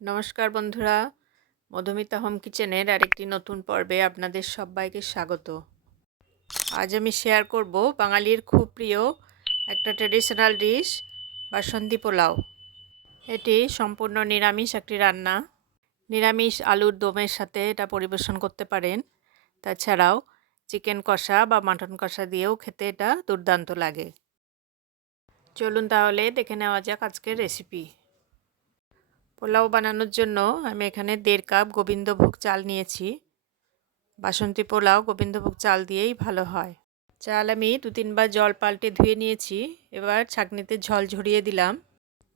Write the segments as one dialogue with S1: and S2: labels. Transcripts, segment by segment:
S1: নমস্কার বন্ধুরা। মধুমিতা হোম কিচেনের আরেকটি নতুন পর্বে আপনাদের সবাইকে স্বাগত। আজ আমি শেয়ার করব বাঙালির খুব প্রিয় একটা ট্রেডিশনাল ডিশ বাসন্তী পোলাও। এটি সম্পূর্ণ নিরামিষ একটি রান্না। নিরামিষ আলুর দমের সাথে এটা পরিবেশন করতে পারেন। তাছাড়াও চিকেন কষা বা মাটন কষা দিয়েও খেতে এটা দুর্দান্ত লাগে। চলুন তাহলে দেখে নেওয়া যাক আজকের রেসিপি পোলাও বানানোর জন্য আমি এখানে দেড় কাপ গোবিন্দভোগ চাল নিয়েছি। বাসন্তী পোলাও, গোবিন্দভোগ চাল দিয়েই ভালো হয়। চাল আমি দু তিনবার জল পাল্টে ধুয়ে নিয়েছি। এবার ছাঁকনিতে জল ঝরিয়ে দিলাম।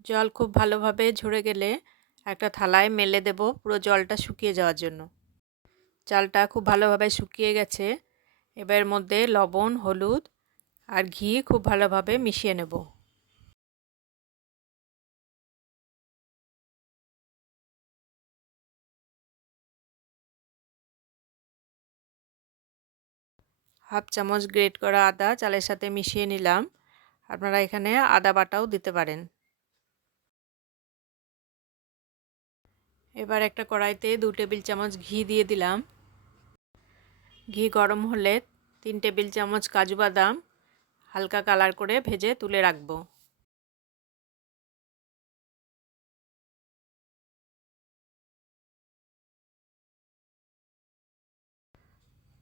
S1: জল খুব ভালোভাবে ঝরে গেলে একটা থালায় মেলে দেব পুরো জলটা শুকিয়ে যাওয়ার জন্য। চালটা খুব ভালোভাবে শুকিয়ে গেছে। এবার মধ্যে লবণ, হলুদ আর ঘি খুব ভালোভাবে মিশিয়ে নেব। হাফ চামচ গ্রেট করা আদা, চালের সাথে মিশিয়ে নিলাম। আপনারা এখানে আদা বাটাও দিতে পারেন। এবার একটা কড়াইতে দু টেবিল চামচ ঘি দিয়ে দিলাম। ঘি গরম হলে তিন টেবিল চামচ কাজু বাদাম হালকা কালার করে ভেজে তুলে রাখব।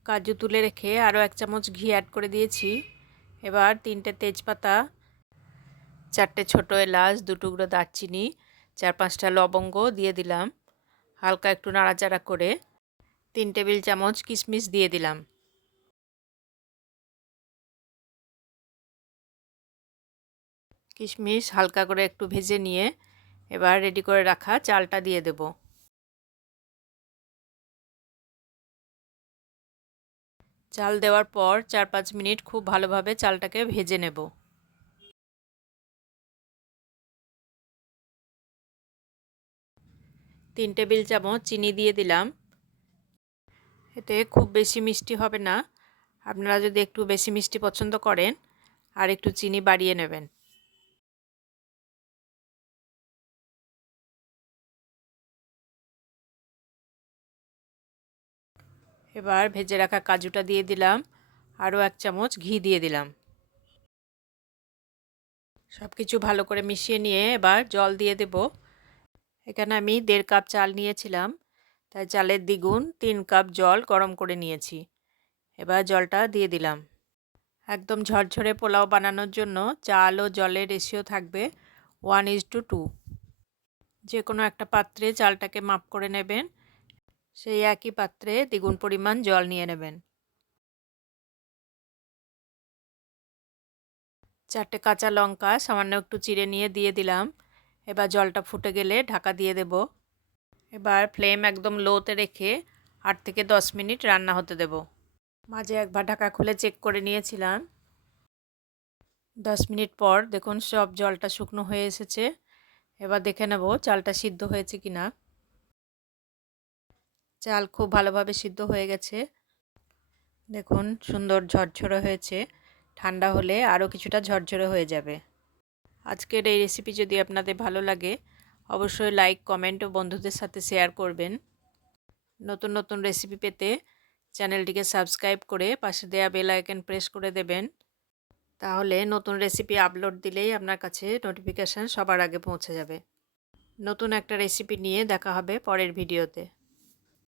S1: কাজু তুলে রেখে আরও এক চামচ ঘি অ্যাড করে দিয়েছি। এবার তিনটে তেজপাতা, চারটে ছোটো এলাচ টুকরো দারচিনি, চার পাঁচটা লবঙ্গ দিয়ে দিলাম। হালকা একটু নাড়াচাড়া করে তিন টেবিল চামচ কিশমিশ দিয়ে দিলাম। কিশমিশ হালকা করে একটু ভেজে নিয়ে এবার রেডি করে রাখা চালটা দিয়ে দেবো। চাল দেওয়ার পর চার পাঁচ মিনিট খুব ভালোভাবে চালটাকে ভেজে নেব। তিন টেবিল চামচ চিনি দিয়ে দিলাম। এতে খুব বেশি মিষ্টি হবে না। আপনারা যদি একটু বেশি মিষ্টি পছন্দ করেন আর একটু চিনি বাড়িয়ে নেবেন। এবার ভেজে রাখা কাজুটা দিয়ে দিলাম। আরও এক চামচ ঘি দিয়ে দিলাম। সব কিছু ভালো করে মিশিয়ে নিয়ে এবার জল দিয়ে দেব। এখানে আমি দেড় কাপ চাল নিয়েছিলাম, তাই চালের দ্বিগুণ তিন কাপ জল গরম করে নিয়েছি। এবার জলটা দিয়ে দিলাম। একদম ঝরঝরে পোলাও বানানোর জন্য চাল ও জলের রেশিও থাকবে ওয়ান ইজ টু টু। যে কোনো একটা পাত্রে চালটাকে মাপ করে নেবেন। সেই একই পাত্রে দ্বিগুণ পরিমাণ জল নিয়ে নেবেন। চারটে কাঁচা লঙ্কা, সামান্য একটু চিড়ে নিয়ে দিয়ে দিলাম। এবার জলটা ফুটে গেলে ঢাকা দিয়ে দেব। এবার ফ্লেম একদম লোতে রেখে আট থেকে দশ মিনিট রান্না হতে দেব। মাঝে একবার ঢাকা খুলে চেক করে নিয়েছিলাম। দশ মিনিট পর দেখুন সব জলটা শুকনো হয়ে এসেছে। এবার দেখে নেব চালটা সিদ্ধ হয়েছে কিনা। চাল খুব ভালোভাবে সিদ্ধ হয়ে গেছে। দেখুন, সুন্দর ঝরঝরে হয়েছে। ঠান্ডা হলে আরও কিছুটা ঝরঝরে হয়ে যাবে। আজকের এই রেসিপি যদি আপনাদের ভালো লাগে, অবশ্যই লাইক কমেন্ট ও বন্ধুদের সাথে শেয়ার করবেন। নতুন নতুন রেসিপি পেতে চ্যানেলটিকে সাবস্ক্রাইব করে পাশে দেওয়া বেল আইকন প্রেস করে দেবেন। তাহলে নতুন রেসিপি আপলোড দিলেই আপনার কাছে নোটিফিকেশান সবার আগে পৌঁছে যাবে। নতুন একটা রেসিপি নিয়ে দেখা হবে পরের ভিডিওতে